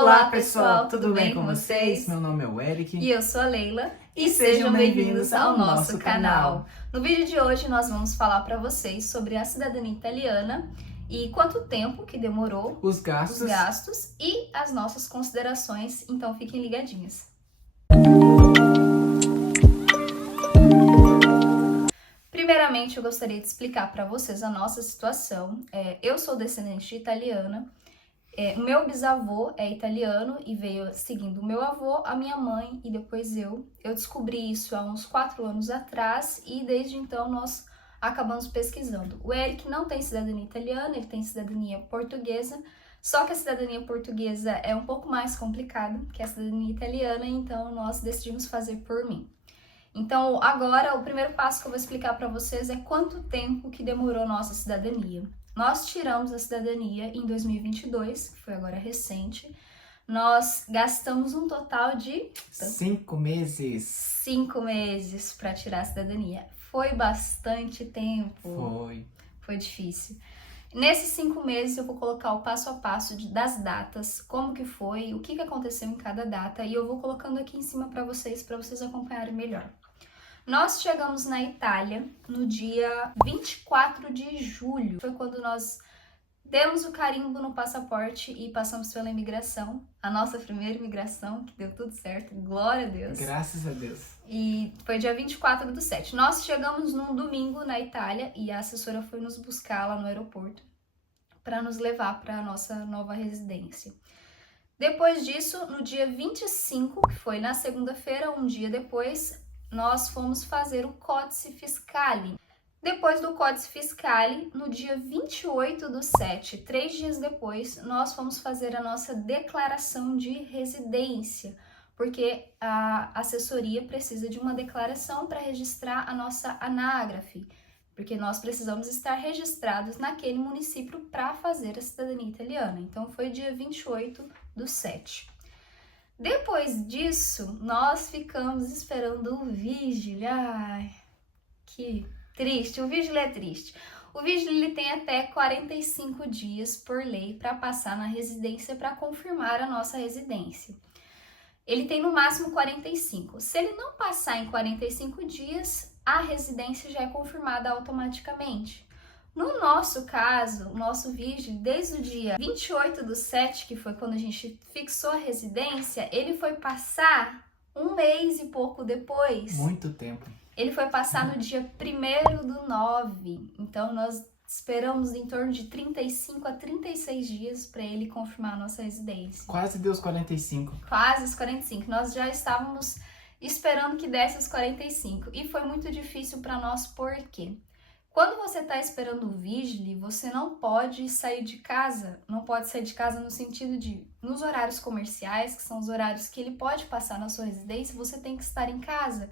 Olá pessoal, tudo bem com vocês? Meu nome é o Eric e eu sou a Leila e sejam bem-vindos ao nosso canal. No vídeo de hoje nós vamos falar para vocês sobre a cidadania italiana e quanto tempo que demorou, os gastos e as nossas considerações, então fiquem ligadinhos. Primeiramente, eu gostaria de explicar para vocês a nossa situação. Eu sou descendente de italiana. O meu bisavô é italiano e veio seguindo o meu avô, a minha mãe e depois eu. Eu descobri isso há uns 4 anos atrás e desde então nós acabamos pesquisando. O Eric não tem cidadania italiana, ele tem cidadania portuguesa, só que a cidadania portuguesa é um pouco mais complicada que a cidadania italiana, então nós decidimos fazer por mim. Então agora o primeiro passo que eu vou explicar para vocês é quanto tempo que demorou nossa cidadania. Nós tiramos a cidadania em 2022, que foi agora recente. Nós gastamos um total de 5 meses. 5 meses para tirar a cidadania. Foi bastante tempo. Foi difícil. Nesses 5 meses eu vou colocar o passo a passo das datas, como que foi, o que aconteceu em cada data, e eu vou colocando aqui em cima para vocês acompanharem melhor. Nós chegamos na Itália no dia 24 de julho. Foi quando nós demos o carimbo no passaporte e passamos pela imigração. A nossa primeira imigração, que deu tudo certo, glória a Deus. Graças a Deus. E foi dia 24/7. Nós chegamos num domingo na Itália e a assessora foi nos buscar lá no aeroporto para nos levar para a nossa nova residência. Depois disso, no dia 25, que foi na segunda-feira, um dia depois, nós fomos fazer o Codice Fiscale. Depois do Codice Fiscale, no dia 28/7, 3 dias depois, nós fomos fazer a nossa declaração de residência, porque a assessoria precisa de uma declaração para registrar a nossa anágrafe, porque nós precisamos estar registrados naquele município para fazer a cidadania italiana. Então foi dia 28/7. Depois disso, nós ficamos esperando o Vigile. Ai, que triste. O Vigile é triste. O Vigile ele tem até 45 dias por lei para passar na residência para confirmar a nossa residência. Ele tem no máximo 45. Se ele não passar em 45 dias, a residência já é confirmada automaticamente. No nosso caso, o nosso Vigile, desde o dia 28/7, que foi quando a gente fixou a residência, ele foi passar 1 mês e pouco depois. Muito tempo. Ele foi passar no dia 1º/9. Então, nós esperamos em torno de 35 a 36 dias para ele confirmar a nossa residência. Quase deu os 45. Quase os 45. Nós já estávamos esperando que desse os 45. E foi muito difícil para nós, por quê? Quando você está esperando o Vigile, você não pode sair de casa. Não pode sair de casa no sentido de, nos horários comerciais, que são os horários que ele pode passar na sua residência, você tem que estar em casa.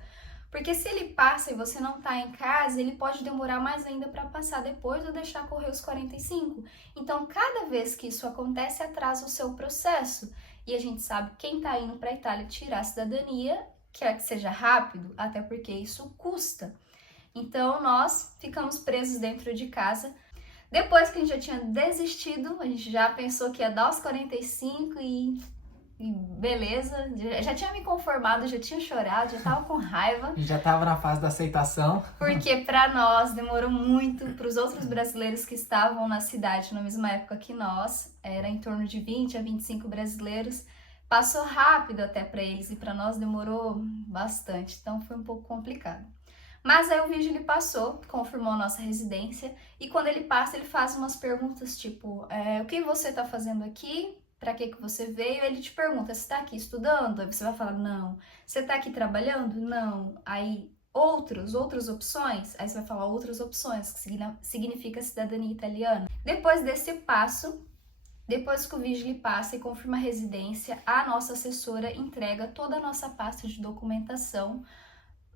Porque se ele passa e você não está em casa, ele pode demorar mais ainda para passar depois ou deixar correr os 45. Então, cada vez que isso acontece, atrasa o seu processo. E a gente sabe que quem está indo para a Itália tirar a cidadania quer que seja rápido, até porque isso custa. Então, nós ficamos presos dentro de casa. Depois que a gente já tinha desistido, a gente já pensou que ia dar os 45 e beleza. Já tinha me conformado, já tinha chorado, já tava com raiva. Já tava na fase da aceitação. Porque para nós demorou muito, para os outros brasileiros que estavam na cidade na mesma época que nós, era em torno de 20 a 25 brasileiros. Passou rápido até para eles e para nós demorou bastante, então foi um pouco complicado. Mas aí o Vigile passou, confirmou a nossa residência e quando ele passa, ele faz umas perguntas tipo, o que você está fazendo aqui? Para que você veio? Ele te pergunta, você está aqui estudando? Aí você vai falar, não. Você está aqui trabalhando? Não. Aí outras opções? Aí você vai falar outras opções, que significa cidadania italiana. Depois desse passo, depois que o Vigile passa e confirma a residência, a nossa assessora entrega toda a nossa pasta de documentação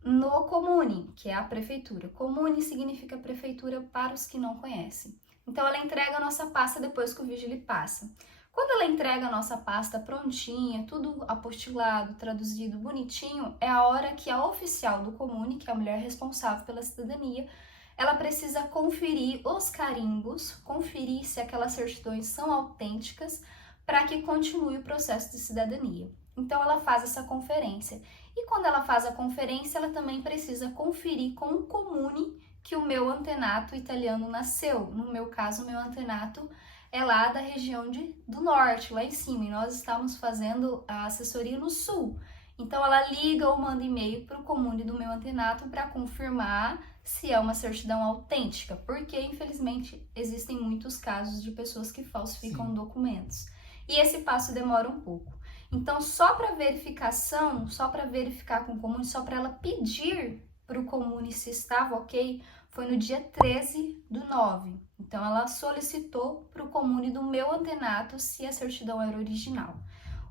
no Comune, que é a prefeitura. Comune significa prefeitura para os que não conhecem. Então, ela entrega a nossa pasta depois que o Vigile passa. Quando ela entrega a nossa pasta prontinha, tudo apostilado, traduzido, bonitinho, é a hora que a oficial do Comune, que é a mulher responsável pela cidadania, ela precisa conferir os carimbos, conferir se aquelas certidões são autênticas, para que continue o processo de cidadania. Então ela faz essa conferência. E quando ela faz a conferência, ela também precisa conferir com o comune que o meu antenato italiano nasceu. No meu caso, o meu antenato é lá da região do norte, lá em cima, e nós estamos fazendo a assessoria no sul. Então ela liga ou manda e-mail para o comune do meu antenato para confirmar se é uma certidão autêntica, porque infelizmente existem muitos casos de pessoas que falsificam documentos. E esse passo demora um pouco. Então, só para verificação, só para verificar com o comune, só para ela pedir para o comune se estava ok, foi no dia 13/9. Então, ela solicitou para o comune do meu antenato se a certidão era original.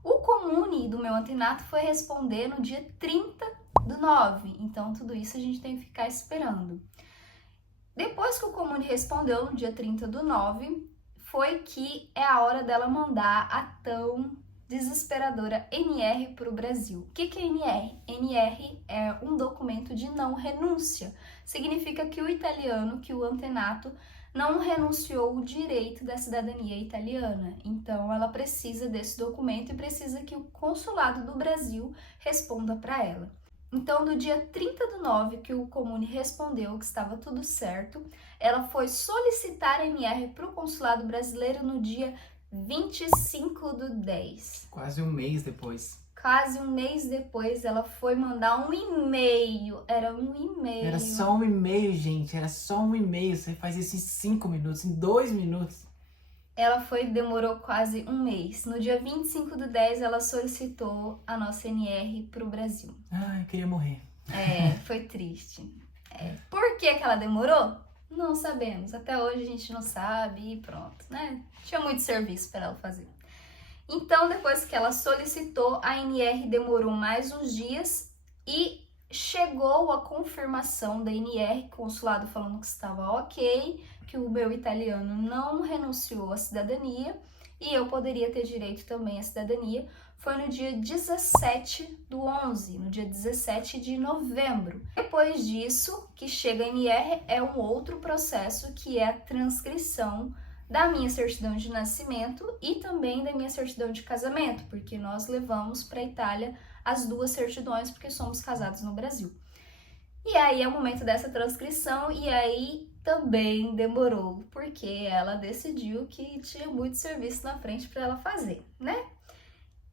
O comune do meu antenato foi responder no dia 30/9. Então, tudo isso a gente tem que ficar esperando. Depois que o comune respondeu no dia 30/9, foi que é a hora dela mandar a tão desesperadora NR para o Brasil. O que é NR? NR é um documento de não renúncia. Significa que o italiano, que o antenato, não renunciou o direito da cidadania italiana. Então, ela precisa desse documento e precisa que o consulado do Brasil responda para ela. Então, no dia 30/9, que o comune respondeu que estava tudo certo, ela foi solicitar a NR para o consulado brasileiro no dia 25/10. Quase um mês depois. Quase um mês depois, ela foi mandar um e-mail. Era um e-mail. Era só um e-mail, gente. Era só um e-mail. Você faz isso em 5 minutos, em 2 minutos. Demorou quase um mês. No dia 25/10, ela solicitou a nossa NR para o Brasil. Ai, eu queria morrer. Foi triste. Por que ela demorou? Não sabemos. Até hoje a gente não sabe e pronto, né? Tinha muito serviço para ela fazer. Então, depois que ela solicitou, a NR demorou mais uns dias e chegou a confirmação da NR, consulado falando que estava ok, que o meu italiano não renunciou à cidadania e eu poderia ter direito também à cidadania. Foi no dia 17/11, no dia 17 de novembro. Depois disso, que chega a NR, é um outro processo que é a transcrição da minha certidão de nascimento e também da minha certidão de casamento, porque nós levamos para a Itália as duas certidões porque somos casados no Brasil. E aí é o momento dessa transcrição e aí também demorou, porque ela decidiu que tinha muito serviço na frente para ela fazer, né?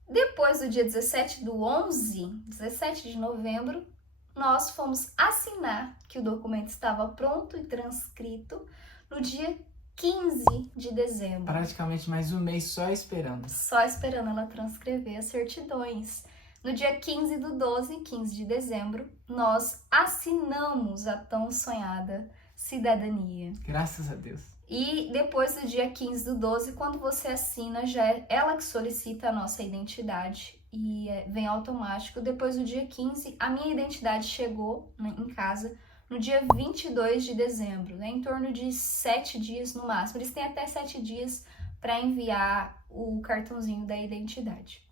Depois do dia 17/11, 17 de novembro, nós fomos assinar que o documento estava pronto e transcrito no dia 15 de dezembro. Praticamente mais um mês só esperando. Só esperando ela transcrever as certidões. No dia 15/12, 15 de dezembro, nós assinamos a tão sonhada cidadania. Graças a Deus. E depois do dia 15/12, quando você assina, já é ela que solicita a nossa identidade e vem automático. Depois do dia 15, a minha identidade chegou em casa no dia 22 de dezembro, né? Em torno de 7 dias no máximo. Eles têm até 7 dias para enviar o cartãozinho da identidade.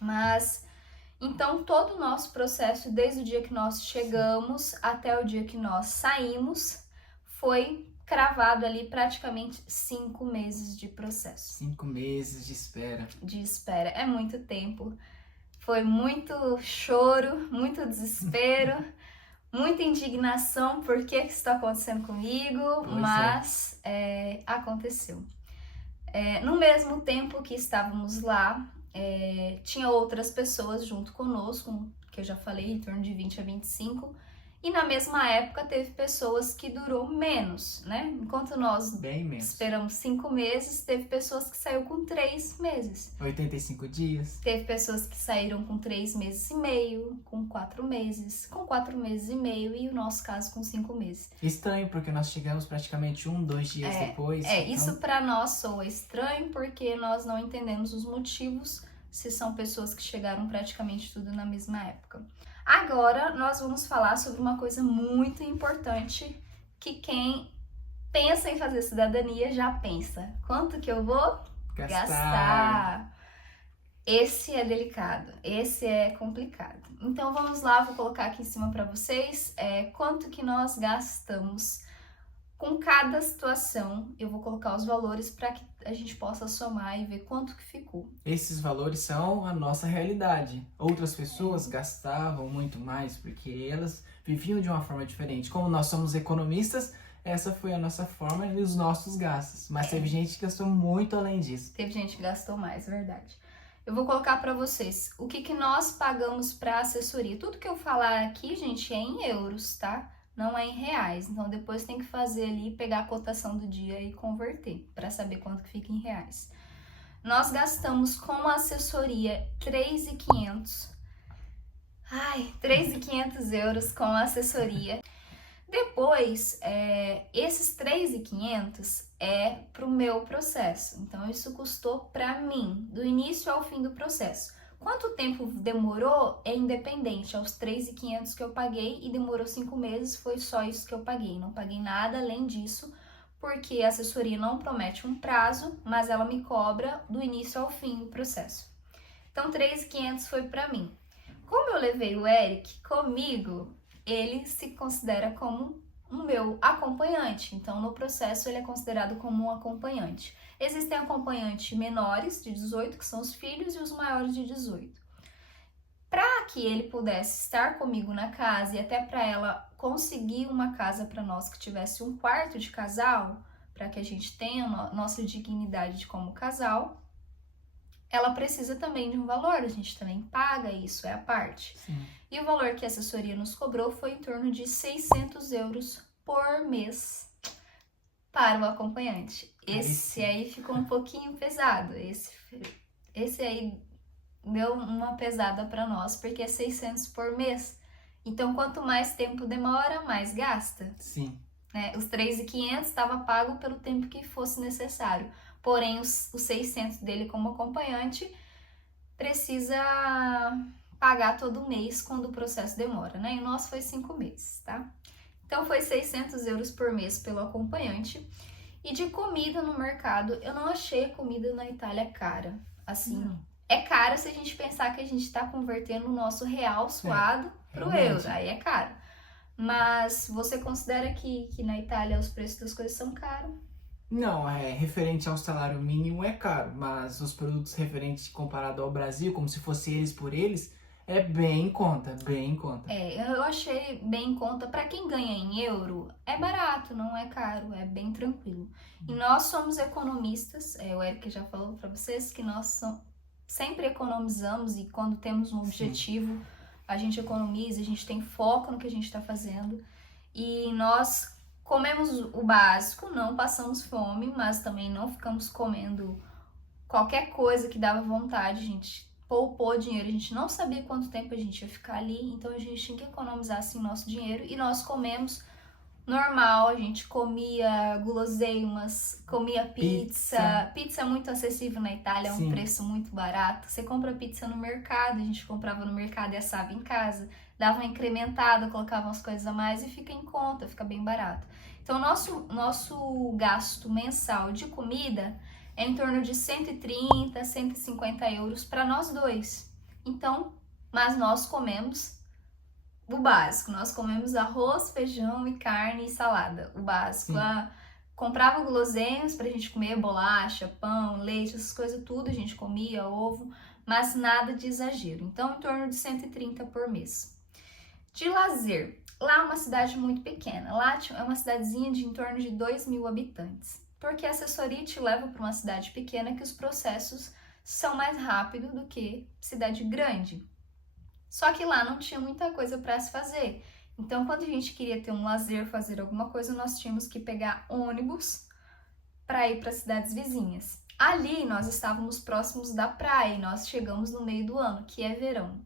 Mas, então, todo o nosso processo, desde o dia que nós chegamos até o dia que nós saímos, foi cravado ali praticamente 5 meses de processo. 5 meses de espera. De espera. É muito tempo. Foi muito choro, muito desespero, muita indignação. Por que isso está acontecendo comigo? Mas aconteceu. No mesmo tempo que estávamos lá, tinha outras pessoas junto conosco, que eu já falei, em torno de 20 a 25. E na mesma época teve pessoas que durou menos, né? Enquanto nós esperamos 5 meses, teve pessoas que saíram com 3 meses. 85 dias. Teve pessoas que saíram com 3 meses e meio, com 4 meses, com 4 meses e meio e o nosso caso com 5 meses. Estranho, porque nós chegamos praticamente 2 dias depois. Então... Isso para nós soa estranho porque nós não entendemos os motivos se são pessoas que chegaram praticamente tudo na mesma época. Agora, nós vamos falar sobre uma coisa muito importante que quem pensa em fazer cidadania já pensa. Quanto que eu vou gastar? Esse é delicado, esse é complicado. Então, vamos lá, vou colocar aqui em cima para vocês quanto que nós gastamos Com cada situação, eu vou colocar os valores para que a gente possa somar e ver quanto que ficou. Esses valores são a nossa realidade. Outras pessoas gastavam muito mais porque elas viviam de uma forma diferente. Como nós somos economistas, essa foi a nossa forma e os nossos gastos. Mas teve gente que gastou muito além disso. Teve gente que gastou mais, verdade. Eu vou colocar para vocês o que nós pagamos para assessoria. Tudo que eu falar aqui, gente, é em euros, tá? Não é em reais. Então depois tem que fazer ali, pegar a cotação do dia e converter para saber quanto que fica em reais. Nós gastamos com a assessoria 3.500. Ai, 3.500 euros com a assessoria. Depois, esses 3.500 é para o meu processo. Então, isso custou para mim, do início ao fim do processo. Quanto tempo demorou é independente, aos 3.500 que eu paguei e demorou 5 meses, foi só isso que eu paguei. Não paguei nada além disso, porque a assessoria não promete um prazo, mas ela me cobra do início ao fim do processo. Então, 3.500 foi para mim. Como eu levei o Eric comigo, ele se considera como um meu acompanhante. Então, no processo, ele é considerado como um acompanhante. Existem acompanhantes menores, de 18, que são os filhos, e os maiores de 18. Para que ele pudesse estar comigo na casa e até para ela conseguir uma casa para nós que tivesse um quarto de casal, para que a gente tenha nossa dignidade como casal, ela precisa também de um valor, a gente também paga isso, é a parte. Sim. E o valor que a assessoria nos cobrou foi em torno de 600 euros por mês para o acompanhante. Esse aí ficou um pouquinho pesado, esse aí deu uma pesada para nós, porque é 600 por mês. Então, quanto mais tempo demora, mais gasta. Sim. Né? Os 3.500 estava pago pelo tempo que fosse necessário. Porém, os 600 dele como acompanhante precisa pagar todo mês quando o processo demora, né? E o nosso foi 5 meses, tá? Então, foi 600 euros por mês pelo acompanhante. E de comida no mercado, eu não achei a comida na Itália cara. Assim, é caro se a gente pensar que a gente está convertendo o nosso real suado para o euro. Aí é caro. Mas você considera que na Itália os preços das coisas são caros? Não, referente ao salário mínimo é caro, mas os produtos referentes comparado ao Brasil, como se fosse eles por eles, é bem em conta, bem em conta. Eu achei bem em conta. Para quem ganha em euro, é barato, não é caro, é bem tranquilo. E nós somos economistas, o Eric já falou para vocês que nós sempre economizamos e quando temos um objetivo, a gente economiza, a gente tem foco no que a gente está fazendo. E nós comemos o básico, não passamos fome, mas também não ficamos comendo qualquer coisa que dava vontade. A gente poupou dinheiro, a gente não sabia quanto tempo a gente ia ficar ali, então a gente tinha que economizar assim nosso dinheiro e nós comemos normal, a gente comia guloseimas, comia pizza é muito acessível na Itália, é um preço muito barato. Você compra pizza no mercado, a gente comprava no mercado e assava em casa, dava uma incrementada, colocava umas coisas a mais e fica em conta, fica bem barato. Então, nosso gasto mensal de comida é em torno de 130, 150 euros para nós dois. Então, mas nós comemos o básico, nós comemos arroz, feijão e carne e salada, o básico. Comprava guloseimas pra gente comer, bolacha, pão, leite, essas coisas tudo, a gente comia, ovo, mas nada de exagero. Então, em torno de 130 por mês. De lazer, lá é uma cidade muito pequena, lá é uma cidadezinha de em torno de 2.000 habitantes. Porque a assessoria te leva para uma cidade pequena que os processos são mais rápidos do que cidade grande. Só que lá não tinha muita coisa para se fazer. Então, quando a gente queria ter um lazer, fazer alguma coisa, nós tínhamos que pegar ônibus para ir para cidades vizinhas. Ali nós estávamos próximos da praia e nós chegamos no meio do ano, que é verão.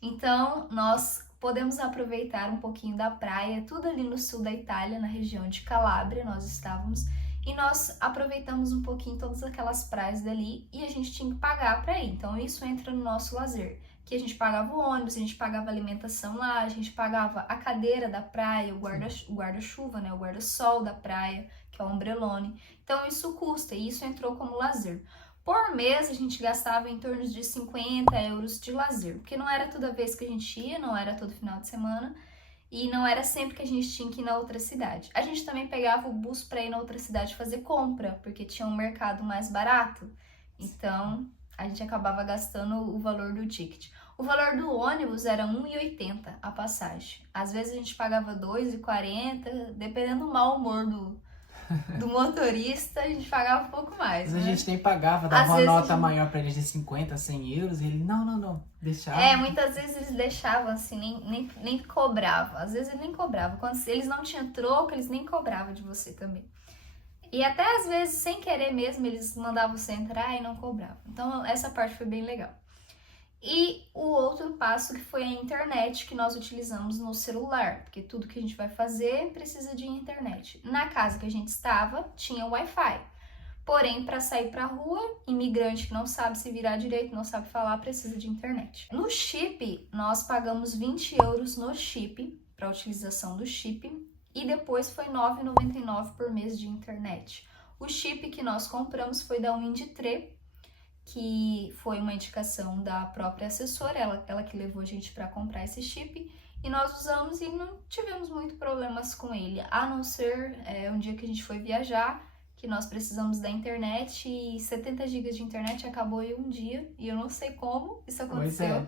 Então, nós podemos aproveitar um pouquinho da praia, tudo ali no sul da Itália, na região de Calábria, nós estávamos. E nós aproveitamos um pouquinho todas aquelas praias dali e a gente tinha que pagar para ir. Então, isso entra no nosso lazer. Que a gente pagava o ônibus, a gente pagava alimentação lá, a gente pagava a cadeira da praia, o guarda-chuva, né, o guarda-sol da praia, que é o ombrelone. Então isso custa e isso entrou como lazer. Por mês a gente gastava em torno de 50 euros de lazer, porque não era toda vez que a gente ia, não era todo final de semana. e não era sempre que a gente tinha que ir na outra cidade. A gente também pegava o bus para ir na outra cidade fazer compra, porque tinha um mercado mais barato. Então, a gente acabava gastando o valor do ticket. O valor do ônibus era R$ 1,80 a passagem. Às vezes a gente pagava R$ 2,40, dependendo do mau humor do motorista, a gente pagava um pouco mais. Mas né? a gente nem pagava, dava Às uma vezes nota a gente- maior pra ele de 50, 100 euros, e ele, não, deixava. Muitas vezes eles deixavam assim, nem cobravam. Às vezes eles nem cobravam. Quando eles não tinham troco, eles nem cobravam de você também. E até às vezes, sem querer mesmo, eles mandavam você entrar e não cobravam. Então, essa parte foi bem legal. E o outro passo que foi a internet que nós utilizamos no celular, porque tudo que a gente vai fazer precisa de internet. Na casa que a gente estava, tinha Wi-Fi. Porém, para sair para a rua, imigrante que não sabe se virar direito, não sabe falar, precisa de internet. No chip, nós pagamos 20 euros no chip, para a utilização do chip, e depois foi R$ 9,99 por mês de internet. O chip que nós compramos foi da Windtree, que foi uma indicação da própria assessora, ela que levou a gente para comprar esse chip, e nós usamos e não tivemos muito problemas com ele, a não ser um dia que a gente foi viajar, que nós precisamos da internet e 70 GB de internet acabou em um dia, e eu não sei como isso aconteceu. Pois é.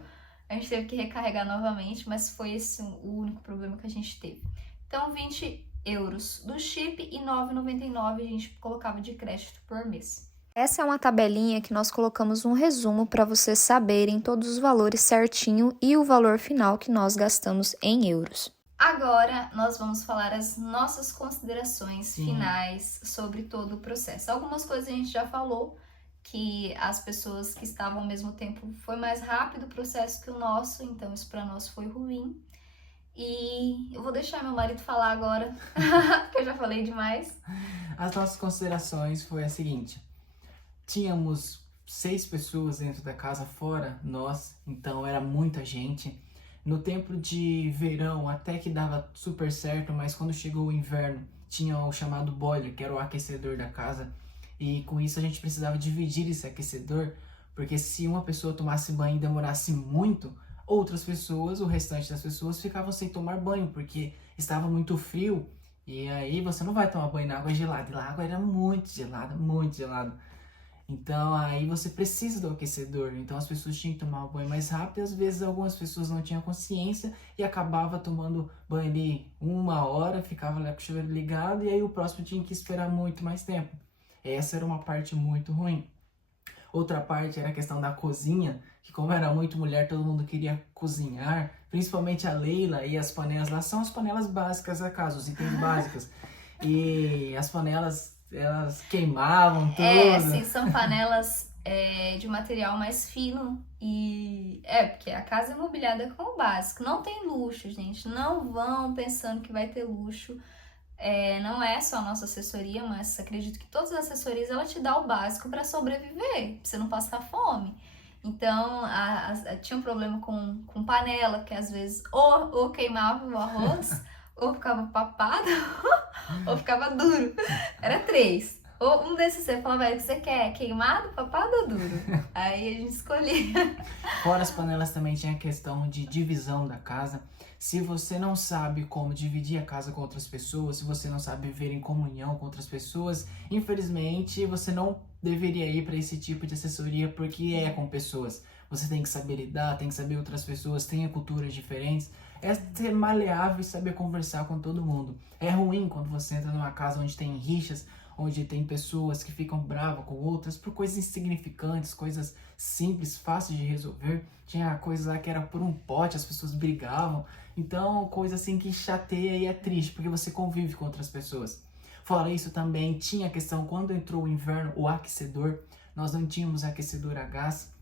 A gente teve que recarregar novamente, mas foi esse o único problema que a gente teve. Então, 20 euros do chip e R$ 9,99 a gente colocava de crédito por mês. Essa é uma tabelinha que nós colocamos um resumo para vocês saberem todos os valores certinho e o valor final que nós gastamos em euros. Agora nós vamos falar as nossas considerações Sim. finais sobre todo o processo. Algumas coisas a gente já falou, que as pessoas que estavam ao mesmo tempo foi mais rápido o processo que o nosso, então isso para nós foi ruim. E eu vou deixar meu marido falar agora, porque eu já falei demais. As nossas considerações foi a seguinte: tínhamos 6 pessoas dentro da casa, fora nós, então era muita gente. No tempo de verão até que dava super certo, mas quando chegou o inverno tinha o chamado boiler, que era o aquecedor da casa, e com isso a gente precisava dividir esse aquecedor, porque se uma pessoa tomasse banho e demorasse muito, outras pessoas, o restante das pessoas, ficavam sem tomar banho, porque estava muito frio, e aí você não vai tomar banho na água gelada, e lá a água era muito gelada, muito gelada. Então aí você precisa do aquecedor, então as pessoas tinham que tomar o banho mais rápido, e às vezes algumas pessoas não tinham consciência e acabava tomando banho ali 1 hora, ficava lá com o chuveiro ligado, e aí o próximo tinha que esperar muito mais tempo. Essa era uma parte muito ruim. Outra parte era a questão da cozinha, que como era muito mulher, todo mundo queria cozinhar, principalmente a Leila, e as panelas lá são as panelas básicas da casa, os itens básicos. E as panelas, elas queimavam tudo. Sim, são panelas de material mais fino e porque a casa é mobiliada com o básico. Não tem luxo, gente. Não vão pensando que vai ter luxo. Não é só a nossa assessoria, mas acredito que todas as assessorias ela te dá o básico para sobreviver, pra você não passar fome. Então, tinha um problema com panela, que às vezes ou queimava o arroz, ou ficava papado, ou ficava duro. Era 3. Ou um desses você falava, o que você quer? Queimado, papado ou duro? Aí a gente escolhia. Fora as panelas também tinha a questão de divisão da casa. Se você não sabe como dividir a casa com outras pessoas, se você não sabe viver em comunhão com outras pessoas, infelizmente você não deveria ir para esse tipo de assessoria, porque é com pessoas. Você tem que saber lidar, tem que saber outras pessoas, tem culturas diferentes. É ser maleável e saber conversar com todo mundo. É ruim quando você entra numa casa onde tem rixas, onde tem pessoas que ficam bravas com outras por coisas insignificantes, coisas simples, fáceis de resolver. Tinha coisas lá que era por um pote, as pessoas brigavam. Então, coisa assim que chateia e é triste, porque você convive com outras pessoas. Fora isso também, tinha a questão, quando entrou o inverno, o aquecedor. Nós não tínhamos aquecedor a gás,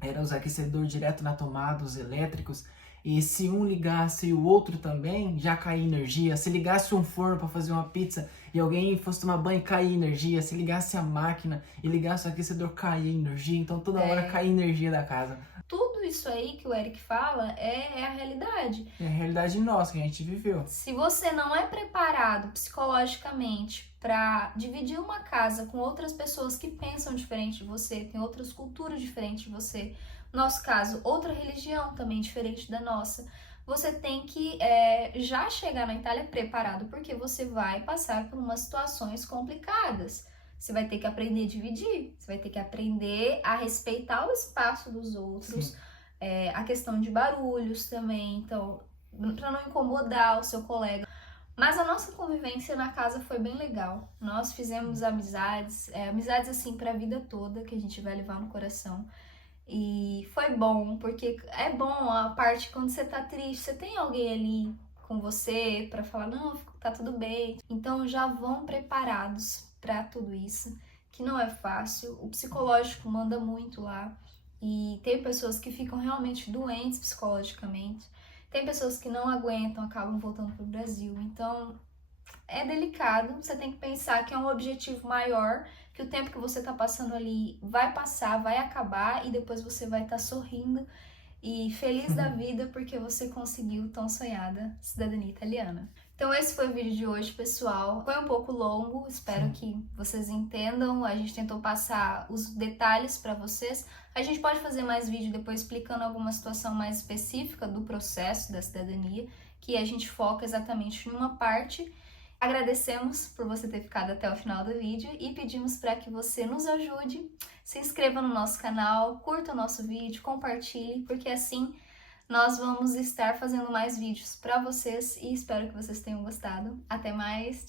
era os aquecedor direto na tomada, os elétricos. E se um ligasse e o outro também, já caía energia. Se ligasse um forno para fazer uma pizza e alguém fosse tomar banho, caía energia. Se ligasse a máquina e ligasse o aquecedor, caía energia. Então toda hora caía energia da casa. Tudo isso aí que o Eric fala é a realidade. É a realidade nossa que a gente viveu. Se você não é preparado psicologicamente para dividir uma casa com outras pessoas que pensam diferente de você, tem outras culturas diferentes de você, no nosso caso, outra religião também diferente da nossa, você tem que já chegar na Itália preparado, porque você vai passar por umas situações complicadas. Você vai ter que aprender a dividir, você vai ter que aprender a respeitar o espaço dos outros, a questão de barulhos também, então, para não incomodar o seu colega. Mas a nossa convivência na casa foi bem legal. Nós fizemos amizades, amizades assim para a vida toda, que a gente vai levar no coração. E foi bom, porque é bom a parte quando você tá triste, você tem alguém ali com você para falar, não, tá tudo bem. Então já vão preparados para tudo isso, que não é fácil. O psicológico manda muito lá. E tem pessoas que ficam realmente doentes psicologicamente. Tem pessoas que não aguentam, acabam voltando pro Brasil. Então, é delicado. Você tem que pensar que é um objetivo maior, que o tempo que você tá passando ali vai passar, vai acabar e depois você vai estar sorrindo e feliz da vida porque você conseguiu tão sonhada cidadania italiana. Então esse foi o vídeo de hoje, pessoal. Foi um pouco longo, espero que vocês entendam. A gente tentou passar os detalhes para vocês. A gente pode fazer mais vídeo depois explicando alguma situação mais específica do processo da cidadania, que a gente foca exatamente em uma parte. Agradecemos por você ter ficado até o final do vídeo e pedimos para que você nos ajude, se inscreva no nosso canal, curta o nosso vídeo, compartilhe, porque assim nós vamos estar fazendo mais vídeos para vocês e espero que vocês tenham gostado. Até mais!